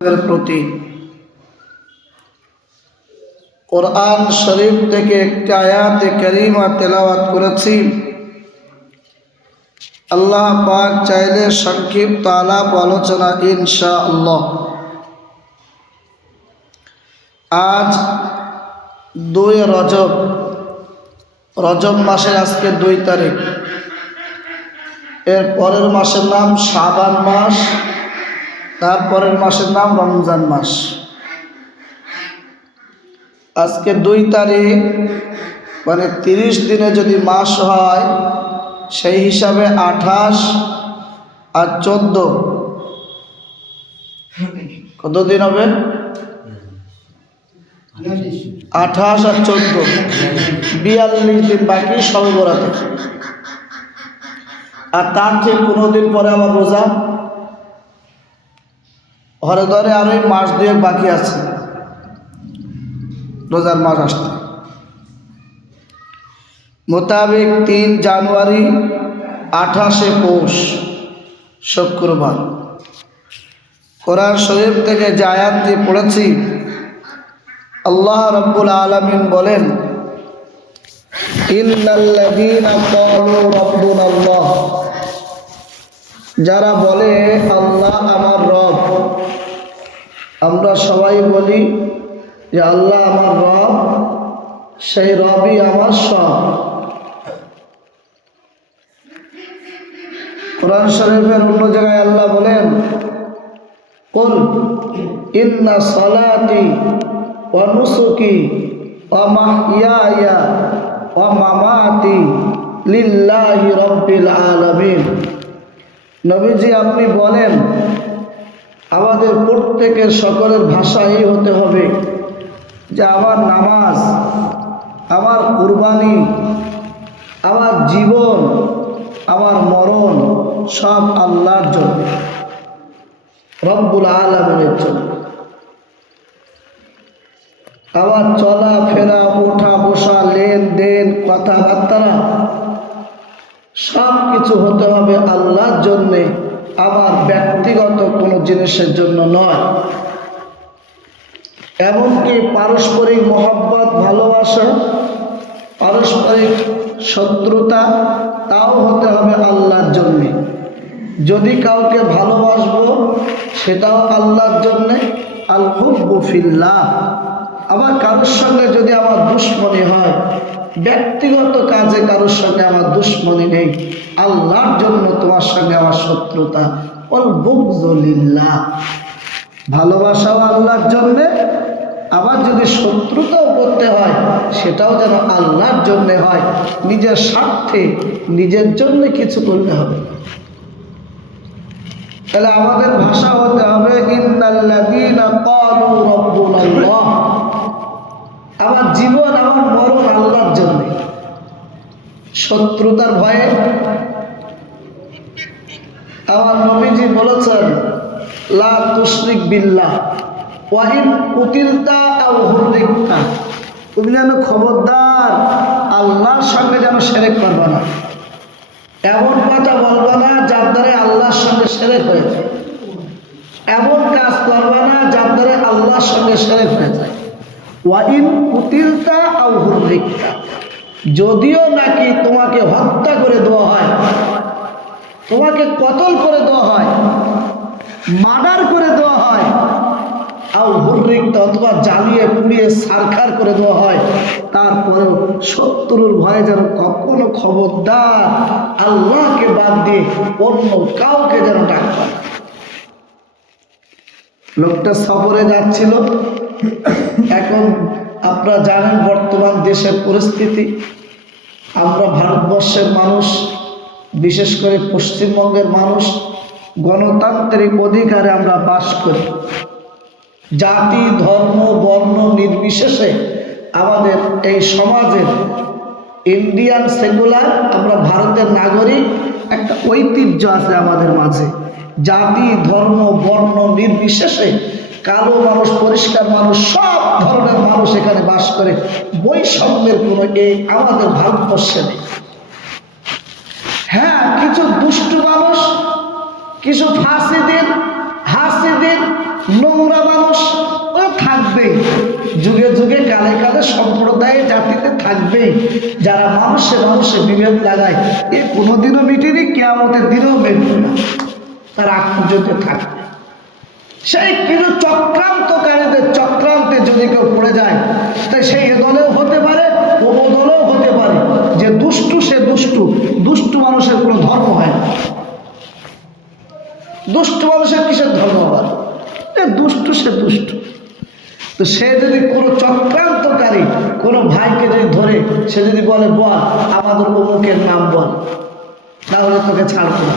প্রতি কোরআন শরীফ থেকে একটি আয়াতে কারিমা তেলাওয়াত করেছি। আল্লাহ পাক চাইলে সংক্ষিপ্ত আলাপ আলোচনা ইনশাআল্লাহ। আজ 2 রজব মাসের আজকে 2 তারিখ। এর পরের মাসের নাম শাবান মাস, তারপরের মাসের নাম রমজান মাস। আজকে 2 তারিখ, মানে 30 দিনে যদি মাস হয় সেই হিসাবে 28 আর 14 কত দিন হবে? 28 আর 14 42 দিন বাকি শবে বরাতে। আর তার ঠিক 15 দিন পরে আবার রোজা। ঘরে ধরে আরো মাস 2 বাকি আছে রোজার মাস আসতে। মোতাবেক 3 জানুয়ারি 28 পৌষ শুক্রবার। কোরআন শরীফ থেকে যে আয়াতটি পড়েছি, আল্লাহ রাব্বুল আলামিন বলেন, ইন্নাল্লাযীনা ক্বালু রাব্বুনাল্লাহ, যারা বলে আল্লাহ আমার রব। আমরা সবাই বলি যে আল্লাহ আমার রব, সেই রবই আমার সব। কোরআন শরীফের অন্য জায়গায় আল্লাহ বলেন, কুল ইন্না সালাতি ওয়া নুসুকি ওয়া মাহইয়ায়া ওয়া মামাতি লিল্লাহি রাব্বিল আলামিন। নবীজি আপনি বলেন, আমাদের প্রত্যেকের সকলের ভাষা এই হতে হবে যে আমার নামাজ, আমার কুরবানি, আমার জীবন, আমার মরণ সব আল্লাহর জন্য, রব্বুল আলামিনের জন্য। আমার চলা ফেরা, ওঠা বসা, লেনদেন, কথাবার্তা সব কিছু হতে হবে আল্লাহর জন্যে, আমার ব্যক্তিগত কোনো জিনিসের জন্য নয়। এমনকি পারস্পরিক মহব্বত, ভালোবাসা, পারস্পরিক শত্রুতা, তাও হতে হবে আল্লাহর জন্যে। যদি কাউকে ভালোবাসবো সেটাও আল্লাহর জন্যে, আল হুব্বু ফিল্লাহ। আবার কারোর সঙ্গে যদি আমার দুশ্মনী হয়, ব্যক্তিগত কাজে কারোর সঙ্গে আমার দুশ্মনী নেই, আল্লাহর জন্য তোমার সঙ্গে আমার শত্রুতা, ওয়াল বুগযু লিল্লাহ। ভালোবাসাও আল্লাহর জন্যে, আবার যদি শত্রুতাও করতে হয় সেটাও যেন আল্লাহর জন্যে হয়। নিজের স্বার্থে, নিজের জন্য কিছু করতে হবে। তাহলে আমাদের ভাষা হতে হবে ইন্নাল্লাযীনা ক্বালু রাব্বুনাল্লাহ। আমার জীবন, আমার মরণ আল্লাহর জন্য। শত্রুতার ভয়ে আমার নবীজি বলেছেন, লা তুশরিক বিল্লাহ ওয়া ইন কুতিলতা আও হুররিকতা। তুমি যেন খবরদার আল্লাহর সঙ্গে যেন শিরক করবে না। এমন কথা বলবে না যার দ্বারা আল্লাহর সঙ্গে শিরক হয়ে যায়। এমন কাজ করবে না যার দ্বারা আল্লাহর সঙ্গে শিরক হয়ে যায়। ওয়া ইন কুতিলতা আও হুররিকতা, যদিও নাকি তোমাকে হত্যা করে দেওয়া হয়, তোমাকে কতল করে দেওয়া হয়, মার্ডার করে দেওয়া হয়, আও হুররিকতা, অথবা জ্বালিয়ে পুড়িয়ে ছারখার করে দেওয়া হয়, তারপরেও শত্রুর ভয়ে যেন কখনো খবরদার আল্লাহকে বাদ দিয়ে অন্য কাউকে যেন ডাকবে না। লোকটা সফরে যাচ্ছিল। এখন আপনারা জানেন বর্তমান দেশের পরিস্থিতি। আমরা ভারতবর্ষের মানুষ, বিশেষ করে পশ্চিমবঙ্গের মানুষ, গণতান্ত্রিক অধিকারে আমরা বাস করি। জাতি, ধর্ম, বর্ণ নির্বিশেষে আমাদের এই সমাজের ইন্ডিয়ান সেকুলার, আমরা ভারতের নাগরিক, একটা ঐতিহ্য আছে আমাদের মাঝে। জাতি, ধর্ম, বর্ণ নির্বিশেষে কালো মানুষ, পরিষ্কার মানুষ, সব ধরনের মানুষ এখানে বাস করে। বৈষম্যের কোনো এই আমাদের ভারতবর্ষে নেই। হ্যাঁ, কিছু দুষ্ট মানুষ, কিছু ফাসিদিন, হাসিদিন, নোংরা যুগে যুগে কালে কালে সম্প্রদায় জাতিতে থাকবেই, যারা মানুষে মানুষে বিভেদ লাগায় এ কোনোদিনও মিটেনি, কিয়ামতের দিনেও মিটবে না, তার আগ পর্যন্ত থাকবে। সেই কিন্তু চক্রান্তকারীদের চক্রান্তে যদি কেউ পড়ে যায়, তাই সেই এ দলেও হতে পারে, ও দলেও হতে পারে। যে দুষ্টু সে দুষ্টু, দুষ্টু মানুষের কোনো ধর্ম হয় না। দুষ্টু মানুষের কিসের ধর্ম হয়? দুষ্টু সে দুষ্টু। তো সে যদি কোনো চক্রান্তকারী কোনো ভাইকে যদি ধরে সে যদি বলে বল আমাদের অমুকের নাম বল, তাহলে তোকে ছাড়বো না,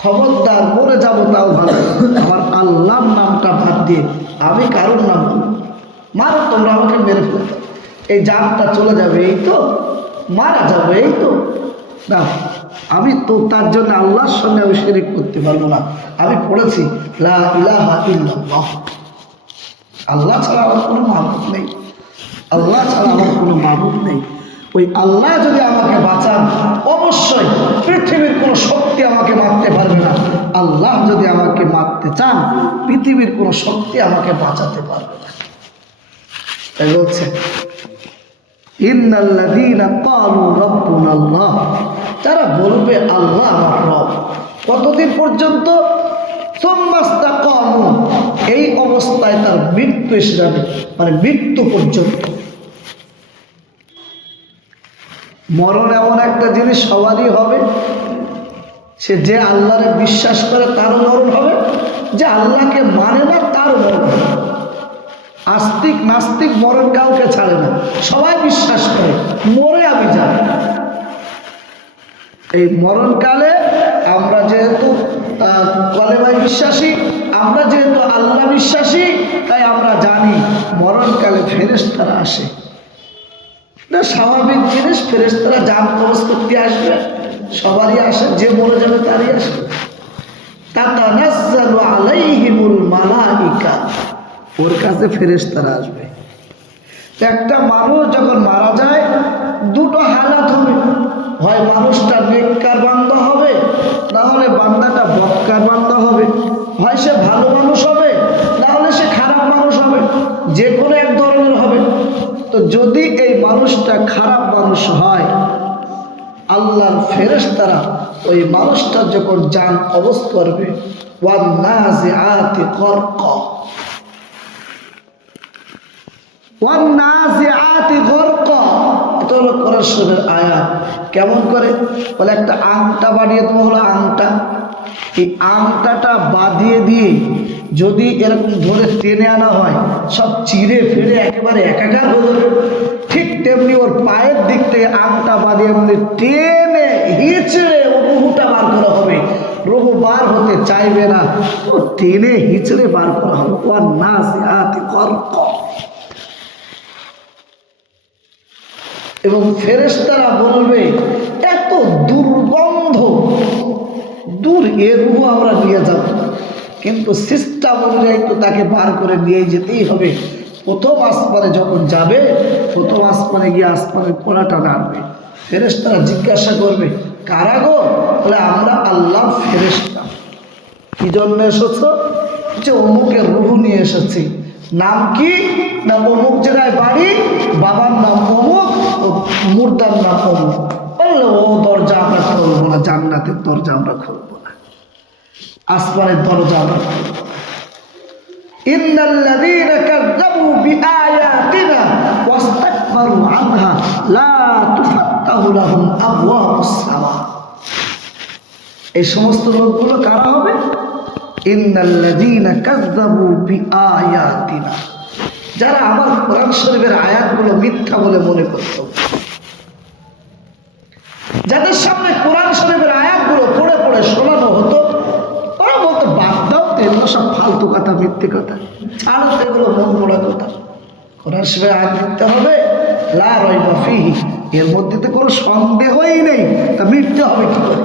খবরদার, মরে যাবো তাও ভালো, আমার আল্লাহর নামটা বাদ দিয়ে আমি কারোর নাম বলবো। মারো তোমরা, আমাকে মেরে ফেলতে, এই জানটা চলে যাবে, এই তো মারা যাবে, এই তো না, আমি তো তার জন্য আল্লাহর সঙ্গে আমি শিরক করতে পারবো না। আমি পড়েছি লা ইলাহা ইল্লাল্লাহ, আল্লাহ ছাড়া আমার কোনো মাবুদ নেই, আল্লাহ ছাড়া আমার কোনো মাবুদ নেই। ওই আল্লাহ যদি আমাকে বাঁচান, অবশ্যই পৃথিবীর কোনো শক্তি আমাকে মারতে পারবে না। আল্লাহ যদি আমাকে মারতে চান, পৃথিবীর কোনো শক্তি আমাকে বাঁচাতে পারবে না। তাই বলছে ইন্নাল্লাযীনা ক্বালু রাব্বুনাল্লাহ, যারা বলবে আল্লাহ আমার রব, কতদিন পর্যন্ত? সুম্মাস্তাকামু, এই অবস্থায় তার মৃত্যু এসে যাবে, মানে মৃত্যু পর্যন্ত। মরণ এমন একটা জিনিস সবারই হবে, সে যে আল্লাহরে বিশ্বাস করে তারও মরণ হবে, যে আল্লাহকে মানে না তারও মরণ হবে। আস্তিক নাস্তিক মরণ কাউকে ছাড়ে না, সবাই বিশ্বাস করে মরে আমি যাই। এই মরণকালে আমরা যেহেতু কলেমায় বিশ্বাসী, আমরা যেহেতু আল্লাহ বিশ্বাসী, তাই আমরা জানি মরণকালে ফেরেশতারা আসে। না স্বাভাবিক জিনিস, ফেরেশতারা জান কবজ করতে আসবে, সবারই আসে, যে মরে যাবে তারই আসবে। তাতানাজ্জালু আলাইহিমুল মালাইকা, ওর কাছে ফেরেশতারা আসবে। একটা মানুষ যখন মারা যায়, দুটো হালাত হবে, হয় মানুষটা নেককার বান্দা হবে, না হলে বান্দাটা বদকার বান্দা হবে। হয় সে ভালো মানুষ হবে, না হলে সে খারাপ মানুষ হবে, যে কোনো এক ধরনের হবে। তো যদি এই মানুষটা খারাপ মানুষ হয়, আল্লাহর ফেরেশতারা ওই মানুষটা যখন জান কবজ করবে, ওয়ান নাজিআতি গরকা, ওয়ান নাজিআতি গরকা, এটা হলো কোরআন শরীফের আয়াত। কেমন করে বলে, একটা আংটা বানিয়ে দেওয়া হলো, আংটা, এই আংটাটা বাঁধিয়ে দিয়ে যদি এরকম ধরে টেনে আনা হয়, সব চিড়ে ফিরে একেবারে একাকার হয়ে যাবে। ঠিক তেমনি ওর পায়ের দিক থেকে আংটা বাঁধিয়ে টেনে হিচড়ে ও রুহুটা বার করা হবে। রুহু বার হতে চাইবে না, ও টেনে হিচড়ে বার করা হবে। ওয়ান নাজিআতি গরকা। এবং ফেরেশতারা বলবে এত দুর্গন্ধ, দূর, এ রুহু আমরা নিয়ে যাব, কিন্তু সিস্টেম অনুযায়ী তো তাকে বার করে নিয়ে যেতেই হবে। প্রথম আসমানে যখন যাবে, প্রথম আসমানে গিয়ে আসমানের কোণাটা নাড়বে, ফেরেশতারা জিজ্ঞাসা করবে কারা গো? বলে আমরা আল্লাহ ফেরেশতা। কি জন্য এসেছো? যে অমুকের রুহু নিয়ে এসেছি। নাম কি? না অমুক জায়গায় বাড়ি, বাবার নাম অমুক, মুর্দার নাম অমুক। বললো ও দরজা আমরা খুলবো না, জান্নাতের দরজা আমরা খুলবো না, আসমানের দরজা আমরা খুলবো না। ইন্নাল্লাযীনা কাযযাবু বিআয়াতিনা ওয়াস্তাকবারু আনহা লা তুফাত্তাহু লাহুম আবওয়াবুস সামা। এই সমস্ত লোকগুলো কারা হবে? ইন্নাল্লাযীনা কাযযাবু বিআয়াতিনা, যারা আমার কোরআন শরীফের আয়াতগুলো মিথ্যা বলে মনে করত, যাদের সামনে কোরআন শরীফের আয়াতগুলো পড়ে পড়ে শোনানো হতো, ওরা বলতো বাদ দাও তো, এগুলো সব ফালতু কথা, মিথ্যে কথা, ছাড়ো তো, এগুলো মন পড়া কথা। কোরআন শরীফের আয়াত মিথ্যে হবে, লা রাইবা ফীহি, এর মধ্যে তো কোনো সন্দেহই নেই, তা মিথ্যে হবে কি করে?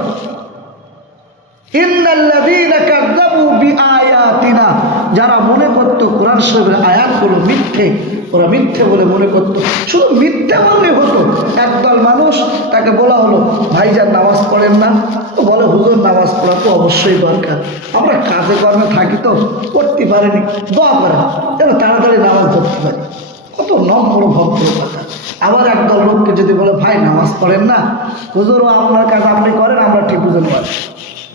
ইন্নাল্লাযীনা কাযযাবু বিআয়াতিনা, যারা মনে করত কোরআন শরীফের আয়াতগুলো মিথ্যে, ওরা মিথ্যে বলে মনে করত। শুধু মিথ্যে বললে হতো। একদল মানুষ, তাকে বলা হলো ভাইজান নামাজ পড়েন না, ও বলে হুজুর নামাজ পড়া তো অবশ্যই দরকার, আমরা কাজে কর্মে থাকি তো পড়তে পারিনি, দোয়া করেন যেন তাড়াতাড়ি নামাজ পড়তে পারি। কত নম্র ভদ্র কথা। আবার একদল লোককে যদি বলে ভাই নামাজ পড়েন না, হুজুরও আপনার কাজ আপনি করেন, আমরা ঠিক বুঝে নেব,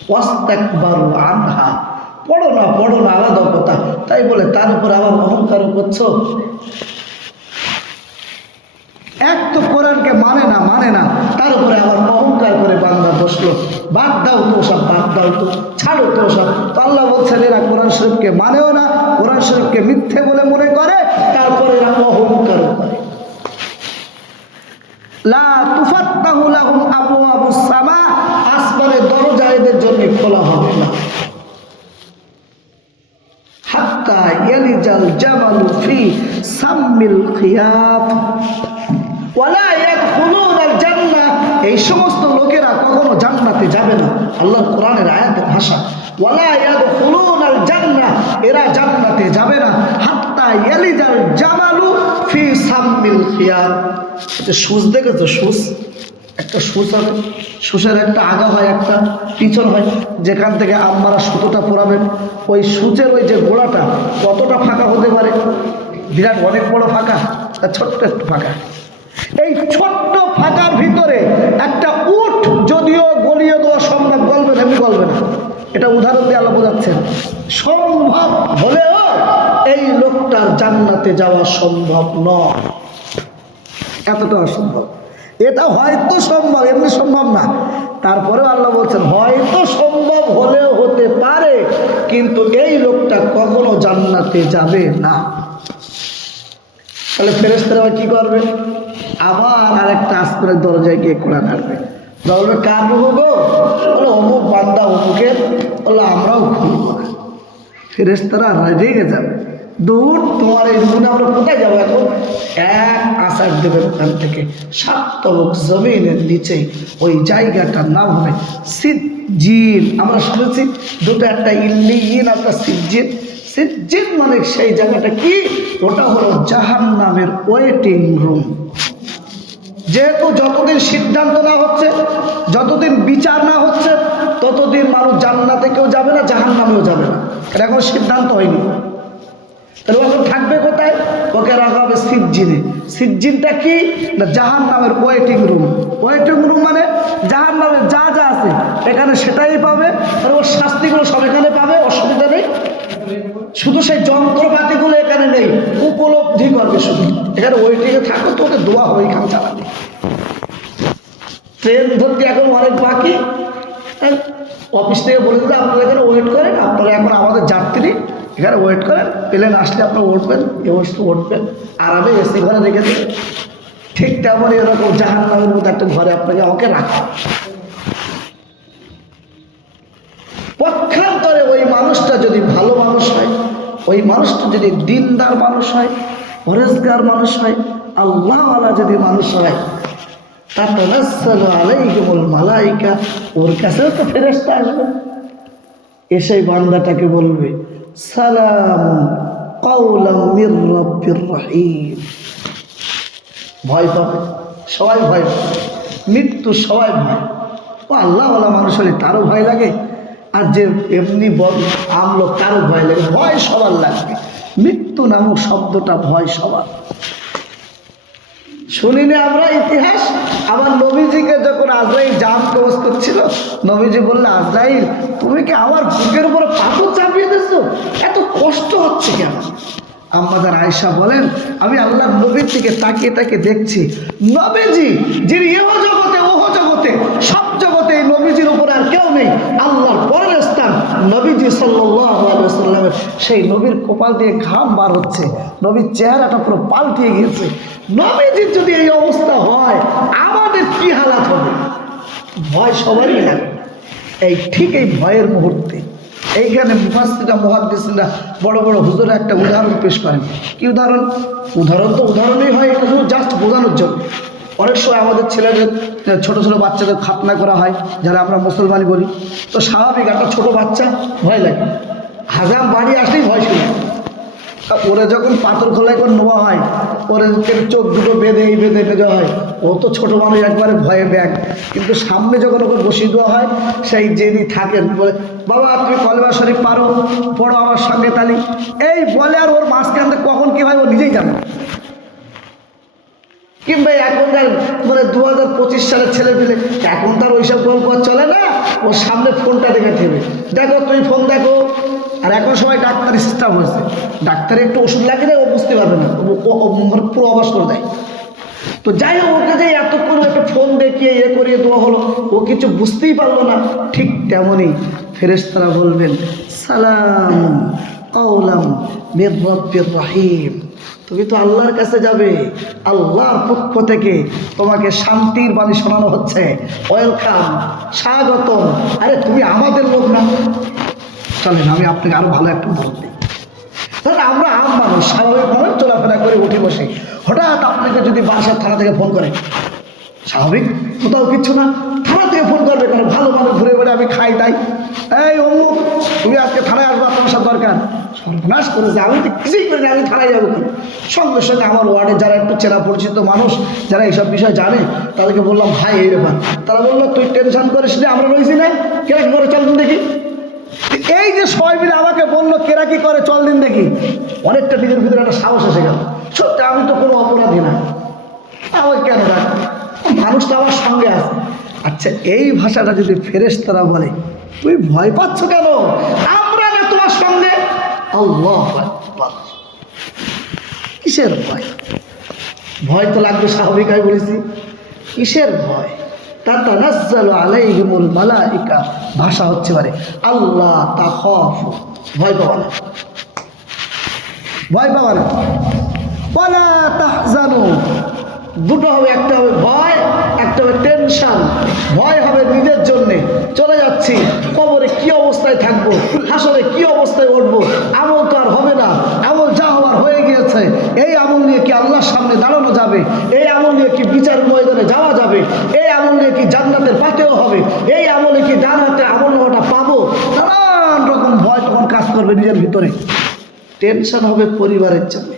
ওয়াস্তাকবারু আনহা, পড়ো না আলাদা কথা, তাই বলে তার উপর আবার অহংকারও করছো। এক তো কোরআনকে মানে না, তার উপরে আবার অহংকার করে বান্দা বসলো। বাদ দাও তো সব, ছাড়ো তো সব। তো আল্লাহ বলছেন এরা কোরআন শরীফকে মানেও না, কোরআন শরীফকে মিথ্যে বলে মনে করে, তারপরে এরা অহংকারও করে। লা তুফাত্তাহু লাহুম আবওয়াবুস সামা, আসমানের দরজা এদের জন্য খোলা হবে না। হাত্তা ইয়ালিজাল জামালু ফি সাম্মিল খিয়াত ওয়ালা ইয়াদখুলুনাল জান্নাহ, এই সমস্ত লোকেরা কখনো জান্নাতে যাবে না। আল্লাহর কোরআনের আয়াতের ভাষা, ওয়ালা ইয়াদখুলুনাল জান্নাহ, এরা জান্নাতে যাবে না। হাত্তা ইয়ালিজাল জামালু ফি সাম্মিল খিয়াত। এটা সুস দেখেছো? সুস, একটা সুস হবে, সুসের একটা আগা হয়, একটা পিছন হয়, যেখান থেকে আপনারা সুতোটা পরাবেন, ওই সুচের ওই যে গোড়াটা কতটা ফাঁকা হতে পারে? বিরাট অনেক বড় ফাঁকা, ছোট্ট একটু ফাঁকা। এই ছোট্ট ফাঁকার ভিতরে একটা উট যদিও গলিয়ে দেওয়া সম্ভব, গলবে না, এমনি গলবে না। এটা উদাহরণ দিয়ে আল্লাহ বোঝাচ্ছেন, সম্ভব হলেও এই লোকটার জান্নাতে যাওয়া সম্ভব নয়, এতটা অসম্ভব। এটা হয়তো সম্ভব, এমনি সম্ভব না। তারপরেও আল্লাহ বলছেন হয়তো সম্ভব হলেও হতে পারে, কিন্তু এই লোকটা কখনো জান্নাতে যাবে না। তাহলে ফেরেশতারা কি করবে? আবার আরেকটা আসমানের দরজায় গিয়ে কোরআন আসবে, বলবে কার রুহু গো? বলে অমুক বান্দা অমুকের। বললো আমরাও খুলব না। ফেরেশতারা রেগে যাবে, দূর তোমার এই রুহুনে আমরা কোথায় যাবো এখন? এক আসার দেবেন ওখান থেকে 7 তবক জমিনের নিচেই, ওই জায়গাটার নাম হবে সিজ্জিন। আমরা শুনেছি দুটো, একটা ইল্লিয়িন, একটা সিজ্জিন। সিজ্জিন মানে সেই জায়গাটা কি? ওটা হলো জাহান্নামের ওয়েটিং রুম। যেহেতু যতদিন সিদ্ধান্ত না হচ্ছে, যতদিন বিচার না হচ্ছে, ততদিন মানুষ জান্নাতে কেউ যাবে না, জাহান্নামেও যাবে না। এটা এখন সিদ্ধান্ত হয়নি। তাহলে ওকে থাকবে কোথায়? ওকে রাখা হবে সিজ্জিনে। সিজ্জিনটা কি? না জাহান্নামের ওয়েটিং রুম। ওয়েটিং রুম মানে জাহান্নামের যা যা আছে এখানে সেটাই পাবে, আর ওর শাস্তিগুলো সব এখানে পাবে, অসুবিধা নেই। শুধু সেই যন্ত্রপাতিগুলো এখানে নেই, উপলব্ধি করবে শুধু। এখানে ওয়েটিংয়ে থাকো তো ওকে দোয়া হবে এখানে চালাবে। ট্রেন ধরতে এখন অনেক বাকি, অফিস থেকে বলে দিলে আপনারা এখানে ওয়েট করেন, আপনারা এখন আমাদের যাত্রী, এখানে ওয়েট করেন, প্লেন আসলে আপনারা উঠবেন, এ বস্তু উঠবেন, আরামে এসি ঘরে রেখে দেবেন। ঠিক তেমন এরকম জাহান্নামের মধ্যে একটা ঘরে আপনাকে আমাকে রাখা। পক্ষান্তরে ওই মানুষটা যদি ভালো মানুষ হয়, ওই মানুষটা যদি দিনদার মানুষ হয়, পরেজগার মানুষ হয়, আল্লাহওয়ালা যদি মানুষ হয়, তাতানাজ্জালু আলাইহিমুল মালাইকা, ওর কাছেও তো ফেরেশতা আসবে, এসে বান্দাটাকে বলবে সালামুন কাওলাম মির রাব্বির রহিম। ভয় পাবে, সবাই ভয় পাবে, মৃত্যু সবাই ভয়। ও আল্লাহওয়ালা মানুষ হলে তারও ভয় লাগে, আর যে এমনি আমলোক তারও ভয় লাগে। ভয় সবার লাগবে, মৃত্যু নামক শব্দটা ভয় সবার। শুনিনি আমরা ইতিহাস? আমার নবীজিকে যখন আজরাইল জাম কবজ করছিল, নবীজি বললে আজরাইল তুমি কি আমার বুকের উপরে পাথর চাপিয়ে দিচ্ছো? এত কষ্ট হচ্ছে কেন? আম্মাজান আয়েশা বলেন আমি আল্লাহর নবীর দিকে তাকিয়ে তাকিয়ে দেখছি, নবীজি যিনি ইহ জগতে ওহ জগতে সব জগতে এই নবীজির উপরে আর কেউ নেই, আল্লাহর পরের স্থান নবীজি সাল্লাল্লাহু আলাইহি ওয়াসাল্লামের। সেই নবীর কপাল দিয়ে ঘাম বার হচ্ছে, নবীর চেহারাটা পুরো পাল্টিয়ে গিয়েছে। নবীজির যদি এই অবস্থা হয় আমাদের কি হালাত হবে? ভয় সবারই লাগে। এই ঠিক এই ভয়ের মুহূর্তে এইখানে মুফাসসিররা মুহাদ্দিসিনরা বড় বড় হুজুরা একটা উদাহরণ পেশ করেন। কি উদাহরণ? উদাহরণ তো উদাহরণই হয়, এটা শুধু জাস্ট বোঝানোর জন্য। অনেক সময় আমাদের ছেলেদের ছোটো ছোটো বাচ্চাদের খাতনা করা হয়, যারা আমরা মুসলমানি বলি, তো স্বাভাবিক একটা ছোটো বাচ্চা ভয় লাগে, হাজাম বাড়ি আসলেই ভয় শুনে। ওরা যখন পাথর খোলাই করে নেওয়া হয়, ওরা চোখ দুটো বেঁধে বেঁধে হয়, ও তো ছোটো মানুষ একবারে ভয়ে ব্যাগ। কিন্তু সামনে যখন ওকে বসিয়ে দেওয়া হয়, সেই যিনি থাকেন বলে বাবা তুমি কলেমা শরীফ পারো, পড়ো আমার সঙ্গে তালি, এই বলে আর ওর মাঝখান থেকে কখন কী হয় ও নিজেই জানে। কিংবা এখনকার মানে 2025 সালের ছেলে পেলে এখন তার ওইসব গল্প আর চলে না, ওর সামনে ফোনটা দেখে থেবে, দেখো তুমি ফোন দেখো। আর এখন সবাই ডাক্তারি সিস্টেম হয়েছে, ডাক্তারে একটু ওষুধ লাগিয়ে ও বুঝতে পারবে না, পুরো অবাস করে দেয়। তো যাই হোক, ওকে যে এতক্ষণ একটা ফোন দেখিয়ে করিয়ে দেওয়া হলো, ও কিছু বুঝতেই পারলো না। ঠিক তেমনই ফেরেশতারা বলবেন সালাম কাওলাম মির রাব্বির রহিম, তুমি তো আল্লাহর কাছে যাবে, আল্লাহর পক্ষ থেকে তোমাকে শান্তির বাণী শোনানো হচ্ছে, ওয়েলকাম, স্বাগতম। আরে তুমি আমাদের লোক না? চলেন আমি আপনাকে আরো ভালো একটা উদাহরণ দিই। তাহলে আমরা আম মানুষ, স্বাভাবিকভাবে চলাফেরা করে উঠে বসে, হঠাৎ আপনাকে যদি বাসার থানা থেকে ফোন করে, স্বাভাবিক, কোথাও কিচ্ছু না, থানা থেকে ফোন করবে কেন? ভালো ভালো ঘুরে বেড়ে আমি খাই তাই, এই অমুক তুমি আজকে থানায় আসবা, তোমার সাথে দরকার। সর্বনাশ করেছে, আমি তো কিছুই করি না, আমি থানায় যাবো কেন? সঙ্গে সঙ্গে আমার ওয়ার্ডে যারা একটু চেনা পরিচিত মানুষ, যারা এইসব বিষয় জানে, তাদেরকে বললাম ভাই এই ব্যাপার। তারা বললো তুই টেনশন করিস না, আমরা রয়েছি না, কেরা কি করে চল দিন দেখি। এই যে সবাই মিলে আমাকে বললো কেরা কি করে চল দিন দেখি, অনেকটা নিজের ভিতরে একটা সাহস এসে গেল। সত্যি আমি তো কোনো অপরাধী না, আমাকে কেন রাখবে, মানুষ তো আমার সঙ্গে আছে। আচ্ছা, এই ভাষাটা যদি ফেরেশতারা বলে, তুই ভয় পাচ্ছ কেন? আমরা না তোমার সঙ্গে। আল্লাহু আকবার, কিসের ভয়? ভয় তো লাগবে, স্বাভাবিক, আমি বলেছি। কিসের ভয়? তাতানাজ্জালু আলাইহিমুল মালাইকা, ভাষা হচ্ছে পারে আল্লাহ তাখাফু, ভয় পাওয়া না, ভয় পাওয়া না। ওয়ালা তাহজানু, দুটো হবে, একটা হবে ভয়, একটা হবে টেনশন। ভয় হবে নিজের জন্যে, চলে যাচ্ছি, কবরে কি অবস্থায় থাকবো, হাসরে কি অবস্থায় উঠবো, আমল তো আর হবে না, আমল যা হওয়ার হয়ে গিয়েছে। এই আমল নিয়ে কি আল্লাহর সামনে দাঁড়ানো যাবে? এই আমল নিয়ে কি বিচার ময়দানে যাওয়া যাবে? এই আমল নিয়ে কি জান্নাতের পাতেও হবে? এই আমলে কি ডান হাতে আমল ওটা পাবো? নানান রকম ভয় তখন কাজ করবে নিজের ভিতরে। টেনশন হবে পরিবারের জন্য,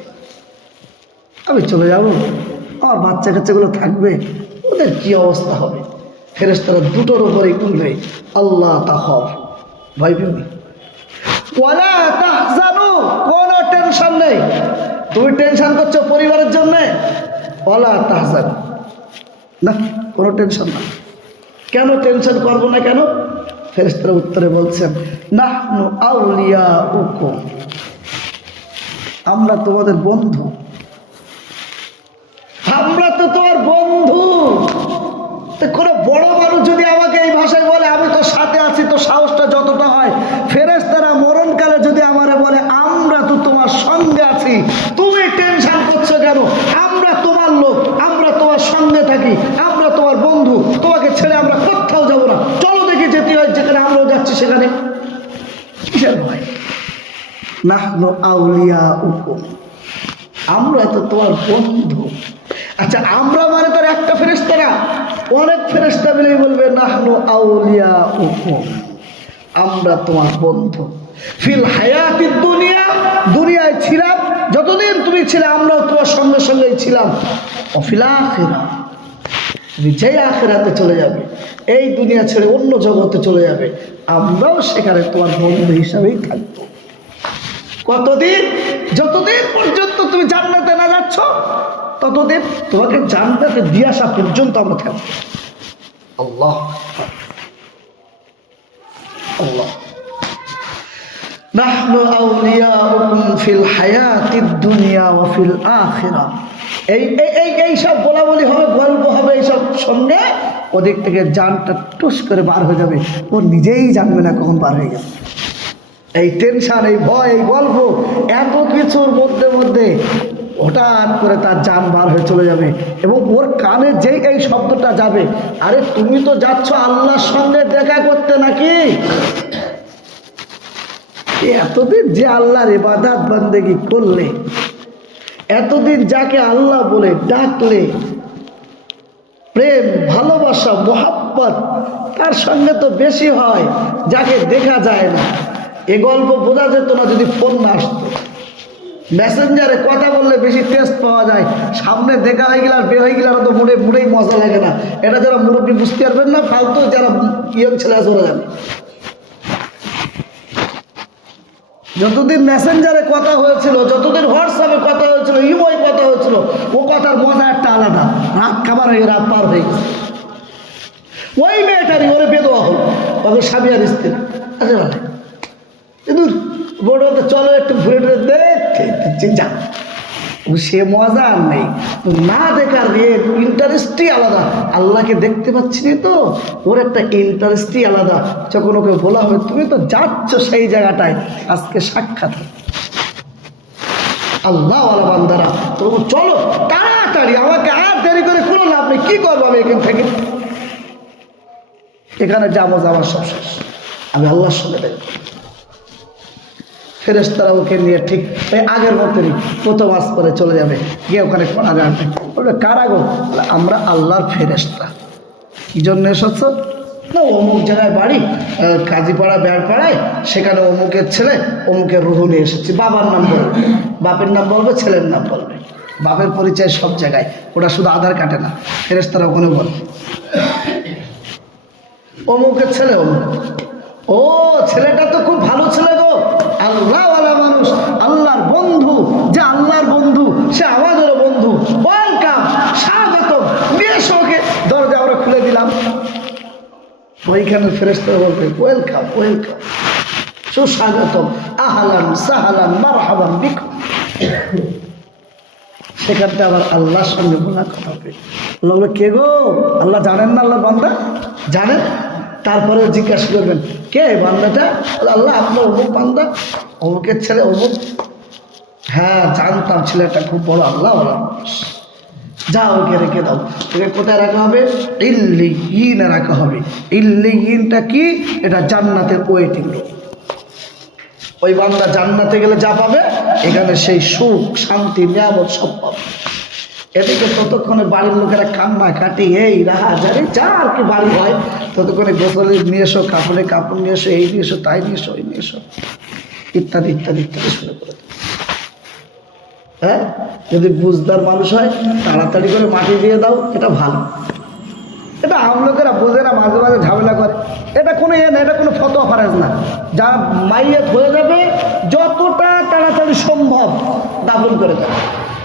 আমি চলে যাবো, আমার বাচ্চা কাচ্চাগুলো থাকবে, ওদের কি অবস্থা হবে? ফেরেশতারা দুটোর উপরেই বলবে আল্লাহ তাখাফ, ভয় পেও, ওয়ালা তাহজানু, কোনো টেনশন নেই। তুমি টেনশন করছো পরিবারের জন্য, ওয়ালা তাহজানু, না কোনো টেনশন না। কেন টেনশন করবো না কেন? ফেরেশতারা উত্তরে বলছেন নাহনু আউলিয়াউকুম, আমরা তোমাদের বন্ধু, আমরা তো তোমার বন্ধু। কোনো বড় মানুষ যদি আমাকে এই ভাষায় বলে আমি তো সাথে আছি, তো সাহসটা যতটা হয়, ফেরেশতারা মরণকালে যদি আমারে বলে আমরা তো তোমার সঙ্গে আছি, তুমি টেনশন করছো কেন? আমরা তোমার লোক, আমরা তোমার সঙ্গে থাকি, আমরা তোমার বন্ধু, তোমাকে ছেড়ে আমরা কোথাও যাবো না, চলো দেখি যেতে হয়, যেখানে আমরাও যাচ্ছি সেখানে। কিসের ভয়? নাহনু আউলিয়াউকুম, আমরা তো তোমার বন্ধু। আচ্ছা, আমরা মানে তার একটা ফেরেশতা না, অনেক ফেরেশতা মিলেই বলবে নাহনু আউলিয়াউকুম, আমরা তোমার বন্ধু। ফিল হায়াতিদ দুনিয়া, দুনিয়ায় ছিলাম, যতদিন তুমি ছিলে আমরাও তোমার সঙ্গে সঙ্গেই ছিলাম। ও ফিল আখিরা, তুমি যেই আখিরাতে চলে যাবে, এই দুনিয়া ছেড়ে অন্য জগতে চলে যাবে, আমরাও সেখানে তোমার বন্ধু হিসাবেই থাকবো। কতদিন? যতদিন পর্যন্ত তুমি জান্নাতে না যাচ্ছ, ততদিন তোমাকে জান্নাতে দিয়ে আসা পর্যন্ত আমরা থাকবো। আল্লাহ আল্লাহ, নাহনু আউলিয়াউকুম ফিল হায়াতিদ দুনিয়া ওয়া ফিল আখিরা। এই সব বলাবলি হবে, গল্প হবে, এইসব সঙ্গে ওদিক থেকে জানটা টুস করে বার হয়ে যাবে, ও নিজেই জানবে না কখন বার হয়ে গেছে। এই টেনশন, এই ভয়, এই গল্প, এত কিছুর মধ্যে মধ্যে হঠাৎ করে তার জান বার হয়ে চলে যাবে, এবং ওর কানে যেই এই শব্দটা যাবে, আরে তুমি তো যাচ্ছ আল্লাহর সঙ্গে দেখা করতে নাকি? এতদিন যে আল্লাহর ইবাদত বন্দেগী করলে, এতদিন যাকে আল্লাহ বলে ডাকলে, প্রেম ভালোবাসা মোহাব্বত তার সঙ্গে তো বেশি হয় যাকে দেখা যায় না। এ গল্প বোঝা যেত না যদি ফোন না আসতো। মেসেঞ্জারে কথা বললে বেশি টেস্ট পাওয়া যায়, সামনে দেখা হয়ে গেলে আর বে হয়ে গেলে তো মুড়েই মজা লাগে না। এটা যারা মুরব্বী বুঝতে পারবেন না, ফালতু যারা ইয়ং ছেলে আছে ওরা যাবে। যতদিন মেসেঞ্জারে কথা হয়েছিল, যতদিন হোয়াটসঅ্যাপে কথা হয়েছিল, ইমোয় কথা হয়েছিল, ও কথার মজা একটা আলাদা। রাত খাবার হয়ে রাত পার হয়ে গেছে। ওই মেয়েটারই ওরে বেদোয়া হল, ওকে স্বামী আর স্ত্রী আচ্ছা বলে দূর বড় চলো একটু ঘুরে টুরে দেখতে যা। সে মজা আর নেই, না দেখার ইন্টারেস্টই আলাদা। আল্লাহকে দেখতে পাচ্ছি না তো, ওর একটা ইন্টারেস্টই আলাদা। যখন ওকে বলা হবে তুমি তো যাচ্ছ সেই জায়গাটায়, আজকে সাক্ষাৎ আল্লাহ ওয়ালা বান্দারা, তো চলো তাড়াতাড়ি, আমাকে আর দেরি করে কোনো লাভ নেই, কি করবো আমি এখান থেকে, এখানে যাবো, যাওয়ার সব শেষ, আমি আল্লাহর সঙ্গে দেখব। ফেরেশতারা ওকে নিয়ে ঠিক এই আগের মতনই প্রথম আজ করে চলে যাবে, গিয়ে ওখানে কোনা রাখবে। বলবে কারা গো? আমরা আল্লাহর ফেরেশতা। কি জন্য এসেছ? না অমুক জায়গায় বাড়ি, কাজীপাড়া ব্যাড়পাড়ায়, সেখানে অমুকের ছেলে অমুকের রুহু নিয়ে এসেছি। বাবার নাম বলবে, বাপের নাম বলবে, ছেলের নাম বলবে, বাপের পরিচয় সব জায়গায়, ওটা শুধু আধার কাটে না, ফেরেশতারা ওখানে বলবে অমুকের ছেলে অমুক। ও ছেলেটা তো খুব ভালো ছেলে গো, আল্লাহওয়ালা মানুষ, আল্লাহর বন্ধু, যে আল্লাহর বন্ধু সে আমাদেরও বন্ধু, ওয়েলকাম, স্বাগতম, নিয়ে সঙ্গে দরজা আমরা খুলে দিলাম। ওইখানে ফেরেশতারা বলবে ওয়েলকাম ওয়েলকাম, সুস্বাগতম, আহলান সাহলান মারহাবান বিকুম। সেখানটা আবার আল্লাহর সঙ্গে বলা কথা হবে। আল্লাহ বলে কে গো? আল্লাহ জানেন না আল্লাহর বান্দা? জানেন? তারপরে জিজ্ঞাসা করবেন কে বান্দাটা? আল্লাহ আপনার অমুক বান্দা, অমুকের ছেলে অমুক। হ্যাঁ জানতাম, ছেলেটা খুব বড় আল্লাহ ওরা মানুষ। যা ওকে রেখে দাও। ওকে কোথায় রাখা হবে? ইল্লিয়িনে রাখা হবে। ইল্লিয়িনটা কি? এটা জান্নাতের ওয়েটিং রুম। ওই বান্দা জান্নাতে গেলে যা পাবে, এখানে সেই সুখ শান্তি নিয়ামত সব পাবে। এদিকে ততক্ষণে বাড়ির লোকেরা কান্না কাটি, এই রাহাজারি যা আর কি বাড়ি হয়, ততক্ষণে গোসলে নিয়ে এসো, কাপড়ে কাপড় নিয়ে এসো, এই নিয়ে এসো, তাই নিয়ে এসো, ওই নিয়ে এসো, ইত্যাদি ইত্যাদি ইত্যাদি শুরু করে দেবে। হ্যাঁ, যদি বুঝদার মানুষ হয় তাড়াতাড়ি করে মাটি দিয়ে দাও, এটা ভালো। এটা আমলোকেরা বোঝে না, মাঝে মাঝে ঝামেলা করে। এটা কোনো না, এটা কোনো ফতোয়া ফারাজ না। যা মাইয়াত হয়ে যাবে যতটা তাড়াতাড়ি সম্ভব দাফন করে দেবে।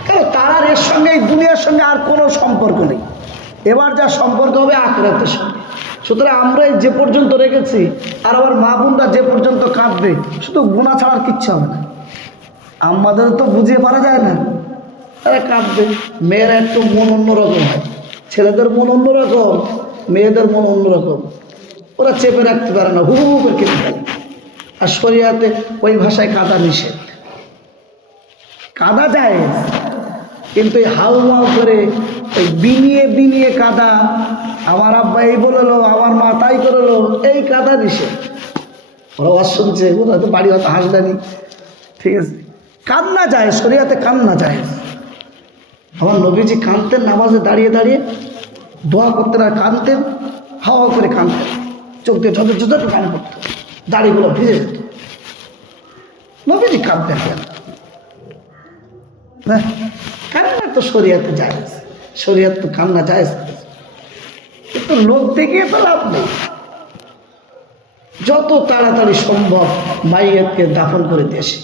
কারণ তার এর সঙ্গে এই দুনিয়ার সঙ্গে আর কোনো সম্পর্ক নেই। এবার যা সম্পর্ক হবে আখিরাতের সঙ্গে। সুতরাং আমরা যে পর্যন্ত রেখেছি, আর আমার মা বোনরা যে পর্যন্ত কাঁদবে, শুধু গুনাহ ছাড়ার কিচ্ছু হবে না। আমাদের তো বুঝিয়ে পারা যায় না, তারা কাঁদবে। মেয়েরা একটু মন অন্যরকম হয়, ছেলেদের মন অন্যরকম, মেয়েদের মন অন্যরকম। ওরা চেপে রাখতে পারে না, হু হু করে কেঁদে ফেলে। আর শরিয়াতে ওই ভাষায় কাঁদা নিষেধ। কাঁদা যায়, কিন্তু এই হাউ মাউ করে ওই বিনিয়ে বিনিয়ে কাঁদা, আমার আব্বা এই বললো, আমার মা তাই করলো, এই কাঁদা নিষেধ। ওরা ওয়াজ শুনছে, ওরা তো বাড়ি হয়তো হাসদানি, ঠিক আছে। কান্না যায়, শরিয়াতে কান্না যায়। আমার নবীজি কাঁদতেন, নামাজে দাঁড়িয়ে দাঁড়িয়ে দোয়া করতেন আর কাঁদতেন, হাওয়া করে কাঁদতেন, চোখ দিয়ে ঝোঁকে ঝোঁকে কান করতেন, দাড়িগুলো ভিজে যেত। নবীজি কাঁদতেন কেন? না, কান্না তো শরিয়াতে যায়, শরিয়াত তো কান্না যায়, কিন্তু লোক দেখে তো লাভ নেই। যত তাড়াতাড়ি সম্ভব মাইয়াতকে দাফন করে দিয়েছে।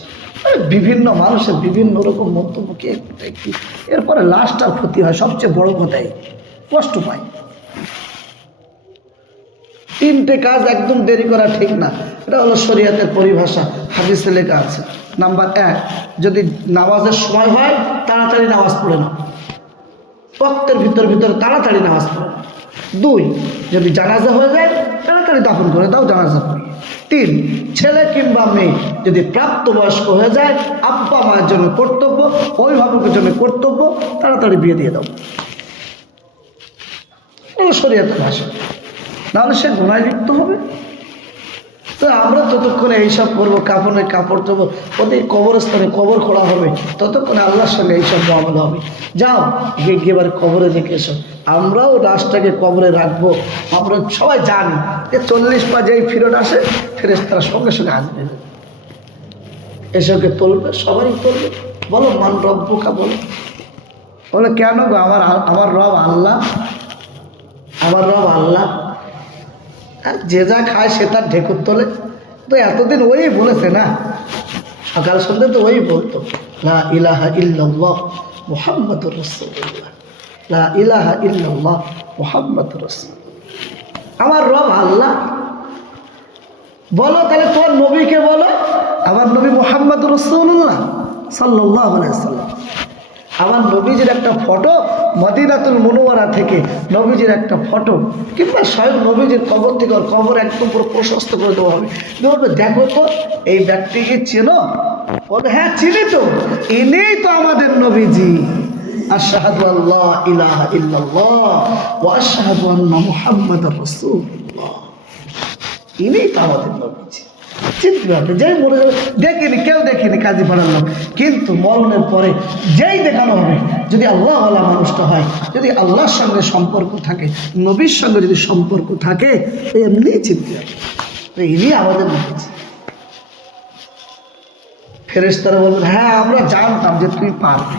বিভিন্ন মানুষের বিভিন্ন রকম মন্তব্য, কে একটু, এরপরে লাশটার ক্ষতি হয়, সবচেয়ে বড় কথাই কষ্ট পায়। তিনটে কাজ একদম দেরি করা ঠিক না, এটা হলো শরিয়াতের পরিভাষা, হাদিসে লেখা আছে। নাম্বার 1, যদি নামাজের সময় হয় তাড়াতাড়ি নামাজ পড়ে নাও, ওয়াক্তের ভিতরে তাড়াতাড়ি নামাজ পড়ে নাও। 2, যদি জানাজা হয়ে যায় তাড়াতাড়ি দাফন করে দাও, জানাজা পড়িয়ে। 3, ছেলে কিংবা মেয়ে যদি প্রাপ্তবয়স্ক হয়ে যায়, আব্বা মায়ের জন্য কর্তব্য, অভিভাবকের জন্য কর্তব্য, তাড়াতাড়ি বিয়ে দিয়ে দাও। কোনো শরিয়াতের ভাষা, নাহলে সে গুনায় লিপ্ত হবে। তো আমরা ততক্ষণে এইসব করবো, কাফনের কাপড় দেবো, ওদের কবরস্থানে কবর খোঁড়া হবে, ততক্ষণে আল্লাহর সঙ্গে এইসব মামলা হবে। যাও গিয়ে এবার কবরে দেখে এসো। আমরাও লাশটাকে কবরে রাখবো। আমরা সবাই জানি যে 40 পা যেই ফিরত আসে, ফেরেশতারা সঙ্গে সঙ্গে আসবে, এসে ওকে তুলবে, সবারই তুলবে। বলো মান রব্বুকা, বলো। বলে কেন গো? আমার রব আল্লাহ, আমার রব আল্লাহ। যে যা খায় সে তার ঢেকুর তোলে। তো এতদিন ওই বলেছে না, সকাল সন্ধ্যে তো ওই বলতো লা ইলাহা ইল্লাল্লাহ মুহাম্মাদুর রাসূলুল্লাহ। লা ইলাহা ইল্লাল্লাহ মুহাম্মাদুর রাসূল। আমার রব আল্লাহ। বলো তাহলে তোমার নবীকে বলো, আমার নবী মুহাম্মাদুর রাসূলুল্লাহ সাল্লাল্লাহু আলাইহি ওয়াসাল্লাম। আমার নবীজির একটা ফটো মদিনাতুল মুনওয়ারা থেকে, নবীজির একটা ফটো কিংবা স্বয়ং নবীজির কবর থেকে, ওর কবর একদম পুরো প্রশস্ত করে দেওয়া হবে। বলবে দেখো তো এই ব্যক্তিকে চেনো? বলবে হ্যাঁ চিনি তো, ইনিই তো আমাদের নবীজি। আশহাদু আল্লা ইলাহা ইল্লাল্লাহ ওয়া আশহাদু আন্না মুহাম্মাদার রাসূলুল্লাহ। ইনিই তো আমাদের নবীজি। চিনতে হবে, যেই মরে যাবে, দেখিনি, কেউ দেখিনি কাজী পাড়ার লোক, কিন্তু মরণের পরে যেই দেখানো হবে, যদি আল্লাহওয়ালা মানুষটা হয়, যদি আল্লাহর সঙ্গে সম্পর্ক থাকে, নবীর সঙ্গে যদি সম্পর্ক থাকে, এমনি চিনতে হবে ইনি আমাদের নবীজি। ফেরেশতারা বলবেন হ্যাঁ আমরা জানতাম যে তুই পারবি,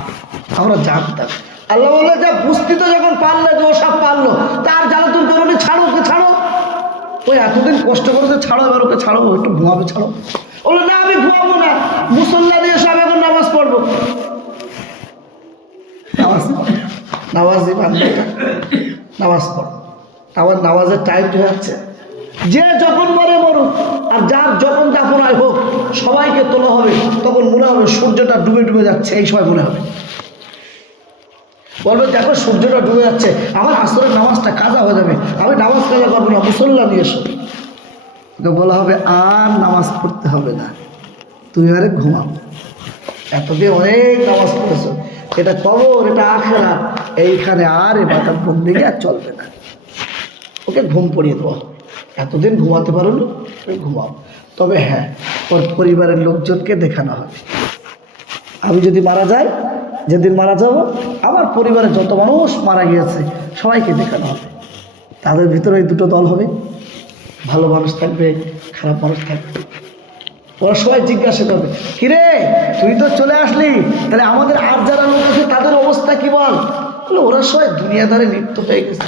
আমরা জানতাম। আল্লাহ বললো যা বুঝতে তো যখন পারলে যে ও সব পারলো, তার জানো তুমি করোনি, ছাড়ো ওকে, ছাড়ো। ওই এতদিন কষ্ট করেছে, ছাড়ো, এবার ওকে ছাড়ো, একটু ঘুমাবে, ছাড়ো। বললো না আমি ঘুমাবো না, মুসল্লা দিয়ে সব এখন নামাজ পড়বো। নামাজ নামাজ পড়ো, আমার নামাজের টাইম হয়ে যাচ্ছে। যে যখন মরে মরুক, আর যার যখন দাফন হয় হোক, সবাইকে তোলা হবে। তখন মনে হবে সূর্যটা ডুবে ডুবে যাচ্ছে, এই সময় মনে হবে। বলবে দেখো সূর্যটা ডুবে যাচ্ছে, আমার আসরের নামাজটা কাজা হয়ে যাবে, আমি নামাজ কাজা করবো না, মুসল্লা নিয়ে এসো। বলা হবে আর নামাজ পড়তে হবে না, তুমি আরে ঘুমাও, এতদিন অনেক নামাজ পড়েছো, এটা কবর, এটা আখিরাত, এইখানে আর ইবাদত বন্দেগি আর চলবে না, ওকে ঘুম পড়িয়ে দেওয়া। এতদিন ঘুমাতে পারো না, তুমি ঘুমাও। তবে হ্যাঁ, ওর পরিবারের লোকজনকে দেখানো হবে। আমি যদি মারা যাই, যেদিন মারা যাব, আমার পরিবারে যত মানুষ মারা গিয়েছে সবাইকে দেখানো হবে। তাদের ভিতরে ওই দুটো দল হবে, ভালো মানুষ থাকবে, খারাপ মানুষ থাকবে। ওরা সবাই জিজ্ঞাসা করবে কিরে তুই তো চলে আসলি, তাহলে আমাদের আর যারা লোক আছে তাদের অবস্থা কি বল? ওরা সবাই দুনিয়াদারে লিপ্ত হয়ে গেছে,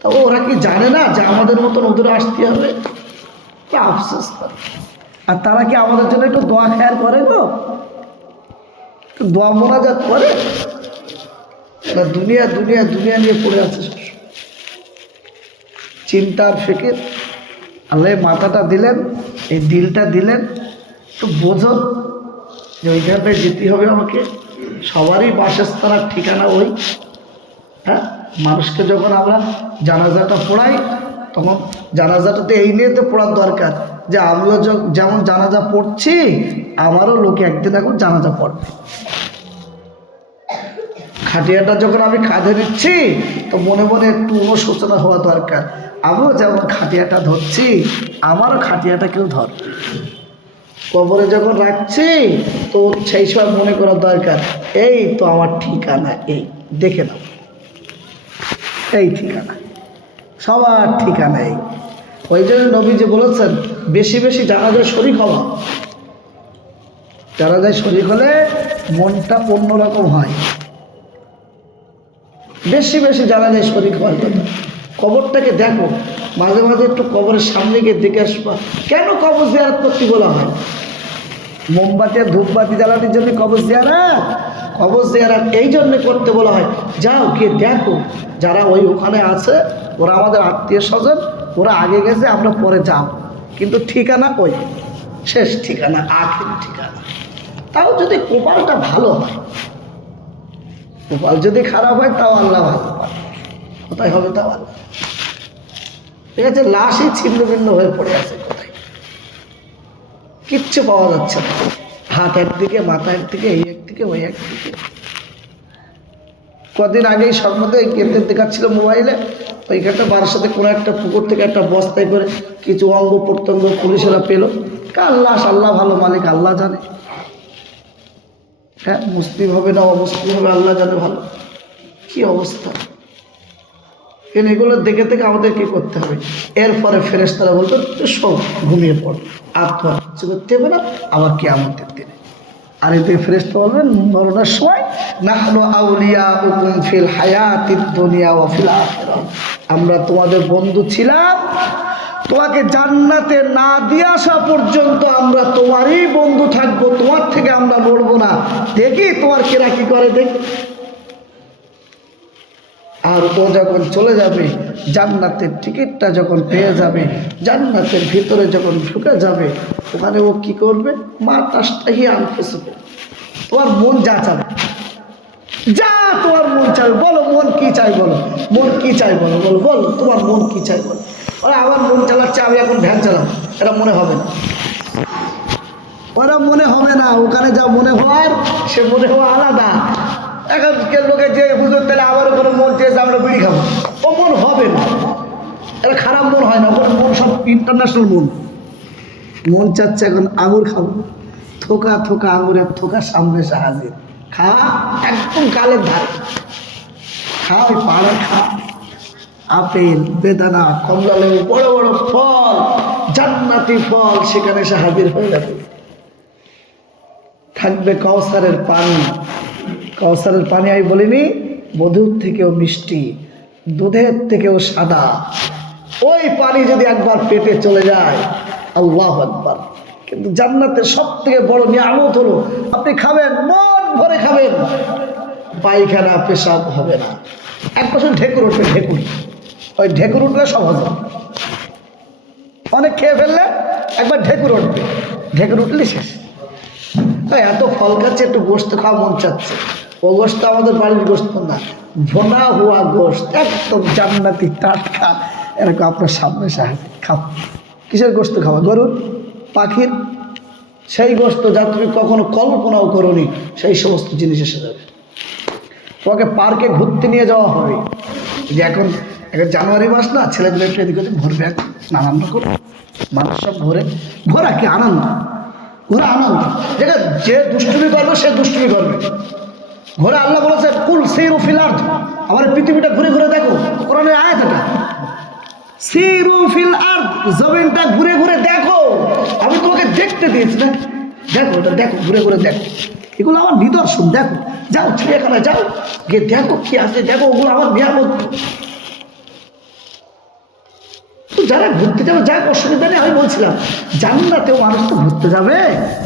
তা ওরা কি জানে না যে আমাদের মতন ওদের আসতে হবে? আফসোস করে। আর তারা কি আমাদের জন্য একটু দোয়া খেয়াল করে গো, দোয়া মোনাজাত করে? দুনিয়া দুনিয়া দুনিয়া নিয়ে পড়ে আছে, চিন্তার ফিকির। আল্লাহ মাথাটা দিলেন, এই দিলটা দিলেন, তো বোঝো যে ওইখানে যেতে হবে আমাকে। সবারই বাসস্থান আর ঠিকানা ওই। হ্যাঁ, মানুষকে যখন আমরা জানাজাটা পড়াই, তখন জানাজাটাতে এই নিয়ে তো পড়ার দরকার যে আমিও যেমন জানাজা পড়ছি, আমারও লোকে একদিন এখন জানাজা পড়বে। খাটিয়াটা যখন আমি কাঁধে নিচ্ছি, তো মনে মনে একটু অনুশোচনা হওয়া দরকার, আমিও যেমন খাটিয়াটা ধরছি, আমারও খাটিয়াটা কেউ ধরবে। কবরে যখন রাখছি, তো সেই সময় মনে করা দরকার এই তো আমার ঠিকানা, এই দেখে নাও, এই ঠিকানা, সবার ঠিকানা এই। ওই জন্য নবীজি বলেছেন বেশি বেশি জানাজায় শরীক হওয়া। জানাজায় শরীক হলে মনটা অন্যরকম হয়। বেশি বেশি জানাজায় শরীক হওয়ার কথা। কবরটাকে দেখো, মাঝে মাঝে একটু কবরের সামনে গিয়ে দেখে আসবা। কেন কবর জিয়ারত করতে বলা হয়? মোমবাতি আর ধূপবাতি জ্বালানোর জন্য কবর জিয়ারত? কবর জিয়ারত এই জন্য করতে বলা হয়, যাও গিয়ে দেখো যারা ওই ওখানে আছে, ওরা আমাদের আত্মীয় স্বজন, ওরা আগে গেছে, আমরা পরে যাব, কিন্তু ঠিকানা ওই শেষ ঠিকানা, আখেরি ঠিকানা। তাও যদি কপালটা ভালো হয়, কপাল যদি খারাপ হয় তাও আল্লাহ ভালো পায়, কোথায় হবে তাও আল্লাহ। ঠিক আছে, লাশই ছিন্ন ভিন্ন হয়ে পড়ে আছে, কোথায় কিচ্ছু পাওয়া যাচ্ছে না। হাত একদিকে, মাথা একদিকে, এই একদিকে, ওই একদিকে। কদিন আগেই স্বপ্নতে কেন্দ্রে দেখাচ্ছিল মোবাইলে, ওইখানটা বাড়ির সাথে কোনো একটা পুকুর থেকে একটা বস্তায় করে কিছু অঙ্গ প্রত্যঙ্গ পুলিশেরা পেল। কার লাশ আল্লাহ ভালো, মালিক আল্লাহ জানে। হ্যাঁ, মুসলিম হবে না অমুসলিম হবে আল্লাহ জানে ভালো। কি অবস্থা! এগুলো দেখে থেকে আমাদের কি করতে হবে? এরপরে ফেরেশতারা বলতো সব ঘুমিয়ে পড়, আর তো আর কিছু করতে হবে না, আবার কিয়ামতের দিনে। আর এদিকে ফেরেশতা বলবেন মরণের সময়, নাহনু আউলিয়াউকুম ফিল হায়াতিদ দুনিয়া ওয়া ফিল আখিরাহ, আমরা তোমাদের বন্ধু ছিলাম, তোমাকে জান্নাতে না দিয়ে আসা পর্যন্ত আমরা তোমারই বন্ধু থাকবো, তোমার থেকে আমরা লড়বো না। দেখি তোমার কেরা কি করে, দেখ। আর ও যখন চলে যাবে, জান্নাতের টিকিটটা যখন পেয়ে যাবে, জান্নাতের ভিতরে যখন ঢুকে যাবে, ওখানে ও কি করবে? মা তাস্তাহি আনফুসুকুম, তোমার মন যা চাবে, যা তোমার মন চাই বলো, মন কি চাই বলো, মন কি চাই বলো, বলো বলো তোমার মন কি চাই বলো। ওরা আমার মন চালাচ্ছে, আমি এখন ভ্যান চালাম, এটা মনে হবে না, ওরা মনে হবে না। ওখানে যা মনে হওয়ার সে মনে হওয়া আলাদা। এখনকার লোকে যে হুজুর তাহলে আমারও কোনো মন চেয়েছে আমরা বিড়ি খাবো, ও মন হবে না, এটা খারাপ মন হয় না, ওখানে মন সব ইন্টারন্যাশনাল মন। মন চাচ্ছে এখন আঙুর খাবো, থোকা থোকা আঙুরের থোকা সামনে এসে হাজির, খা একদম কালের ধারে, খা ওই পাড়া খা, আপেল, বেদানা, কমলা লেবু, বড় বড় ফল, জান্নাতি ফল সেখানে এসে হাজির হয়ে যাবে। থাকবে কাউসারের পানি, কাউসারের পানি আমি বলিনি, মধুর থেকেও মিষ্টি, দুধের থেকেও সাদা। ওই পানি যদি একবার পেটে চলে যায়, আল্লাহু আকবার। কিন্তু জান্নাতের সব থেকে বড় নিয়ামত হলো আপনি খাবেন, মন ভরে খাবেন, পায়খানা পেশাব হবে না। এক বছর ঢেকুর উঠবে, ঢেকুর, ওই ঢেকুর উঠলে সব হবে। অনেক খেয়ে ফেললে একবার ঢেকুর উঠবে, ঢেকুর উঠলে শেষ। এত ফল খাচ্ছে, একটু গোস্ত খাওয়া মন চাচ্ছে, ও গোস্ত আমাদের বাড়ির গোস্ত না, ভোনা হুয়া গোস্ত, একদম জান্নাতি টাটকা, এরকম আপনার সামনে সাহায্য খাও। কিসের গোস্ত খাওয়া? গরুর, পাখির, সেই গোস্ত যা তুমি কখনো কল্পনাও করোনি, সেই সমস্ত জিনিস এসে যাবে। তোমাকে পার্কে ঘুরতে নিয়ে যাওয়া হবে, যে এখন জানুয়ারি মাস না, ছেলেগুলো একটু এদিকে ঘুরবে, এখন আনন্দ করবে, মানুষ সব ঘোরে, ঘোরা কি আনন্দ, ঘোরা আনন্দ। যেটা যে দুষ্টুমি করবে সে দুষ্টুমি করবে। ঘোরা আল্লাহ বলেছে কুল সিরু ফিল আরদ, আমার পৃথিবীটা ঘুরে ঘুরে দেখো, কোরআনের আয়াত এটা, সিরু ফিল আরদ, জমিনটা ঘুরে ঘুরে দেখো, আমি তোমাকে দেখতে দিয়েছি না, দেখো এটা দেখো, ঘুরে ঘুরে দেখো, এগুলো আমার নিদর্শন, দেখো, যাও চিড়িয়াখানায় যাও, গিয়ে দেখো কি আছে, দেখো ওগুলো আমার নিয়ামত। যারা ঘুরতে যাবে যাক, অসুবিধা নেই। আমি বলছিলাম জান্নাতেও মানুষ তো ঘুরতে যাবে,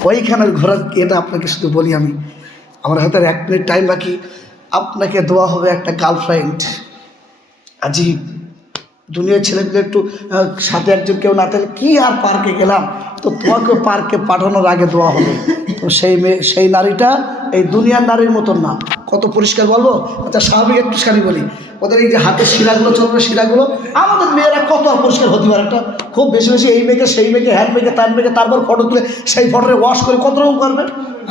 ওইখানের ঘোরার এটা আপনাকে শুধু বলি আমি, আমার হয়তো 1 মিনিট টাইম বাকি, আপনাকে দেওয়া হবে একটা গার্লফ্রেন্ড। আজিব দুনিয়ার ছেলেগুলো একটু সাথে একজন কেউ না থাকলে কি আর পার্কে গেলাম, তো তোমাকে পার্কে পাঠানোর আগে দেওয়া হবে। তো সেই নারীটা এই দুনিয়ার নারীর মতন না, কত পরিষ্কার বলবো। আচ্ছা স্বাভাবিক একটুখানি বলি, ওদের এই যে হাতের শিরাগুলো চলবে, শিরাগুলো আমাদের মেয়েরা কত পরিষ্কার হতে পারে, একটা খুব বেশি বেশি এই মেয়েকে সেই মেয়েকে, হ্যান্ড মেয়েকে তার মেয়েকে, তারপর ফটো তুলে সেই ফটোটা ওয়াশ করে কত রকম করবে।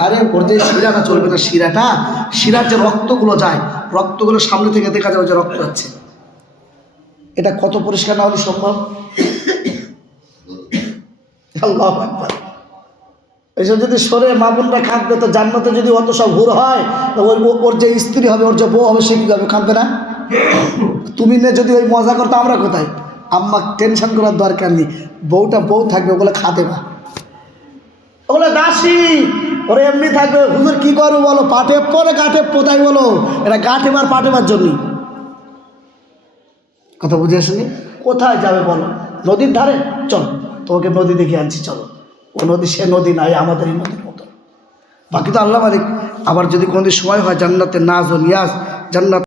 আরে ওর যে শিরাটা চলবে না, শিরার যে রক্তগুলো যায়, রক্তগুলো সামনে থেকে দেখা যাবে যে রক্ত যাচ্ছে, এটা কত পরিষ্কার না হলে সম্ভব? আল্লাহু আকবার। এইসব যদি সরে মা বোনরা কাঁদবে, তো জান্নাতে যদি অত সব হুর হয়, তো ওর যে স্ত্রী হবে, ওর যে বউ হবে, সে কি করবে? কাঁদবে না? তুমি না যদি ওই মজা করতো, আমরা কোথায়? আম্মা টেনশন করার দরকার নেই, বউটা বউ থাকবে, ওগুলো খাতে না, ওগুলো দাসী, ওরা এমনি থাকবে। হুজুর কি করবো বলো? পাটে পরে গাঁটে পোতাই বলো, এটা গাঁটেবার পাটেবার জন্যই। কথা বুঝে আসেনি? কোথায় যাবে বলো? নদীর ধারে, চলো তোমাকে নদী দেখে আনছি, চলো। ও নদী সে নদী নাই, আমাদের এই নদীর মতো। বাকি তো আল্লাহ মালিক। আবার যদি কোনোদিন সময় হয় জান্নাতে নাজ ও নিয়াজ, জান্নাত